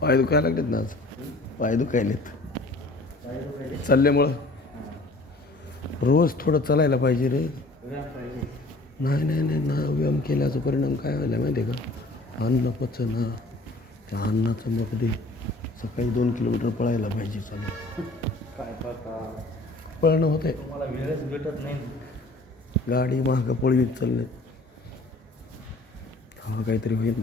पाय दुखायला लागलेत ना आज? पाय दुखायलेत. चालल्यामुळं? रोज थोडं चालायला पाहिजे रे. नाही नाही नाही ना व्यायाम केल्याचा परिणाम काय व्हायला माहिती आहे का? अन्न पचन त्या अन्नाचं मग ते सकाळी दोन किलोमीटर पळायला पाहिजे चालू. काय करता पळणं वेळच भेटत नाही. गाडी महाग पळवीत चालले. हा काहीतरी होईल.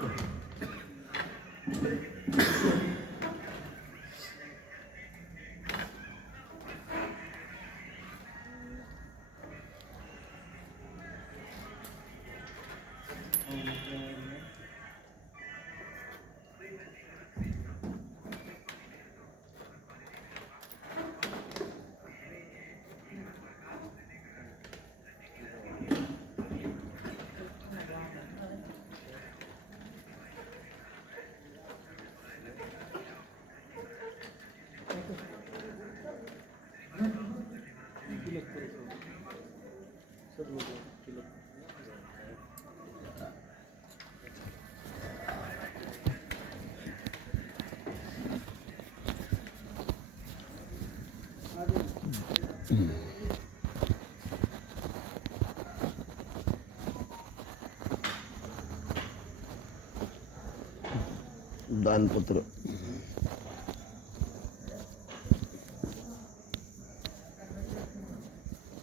दानपत्र.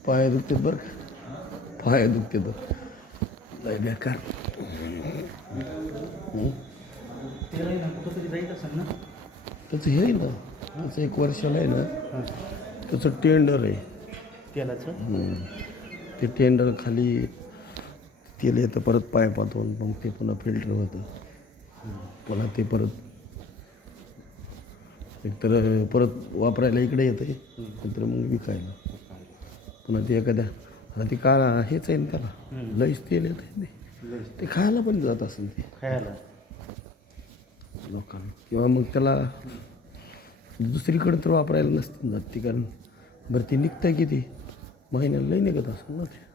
पाय दुखते बरं का? पाय दुखते लय बेकार. त्याचं हे आहे ना त्याचं एक वर्षाला आहे ना त्याचं टेंडर आहे. तेलाचं. ते टेंडर खाली तेल येतं परत पायपातून मग ते पुन्हा फिल्टर होतं. पुन्हा ते परत एकतर परत वापरायला इकडे येतं नंतर मग विकायला. पुन्हा ते एखाद्या आता ते का हेच आहे ना त्याला. लईच तेल येत आहे ते. ते खायला पण जात असेल ते. खायला. लोकांना. किंवा मग त्याला दुसरीकडे तर वापरायला नसते जात ती कारण बरं ती निघतं किती? महिन्याला लई निघत असेल ना ते.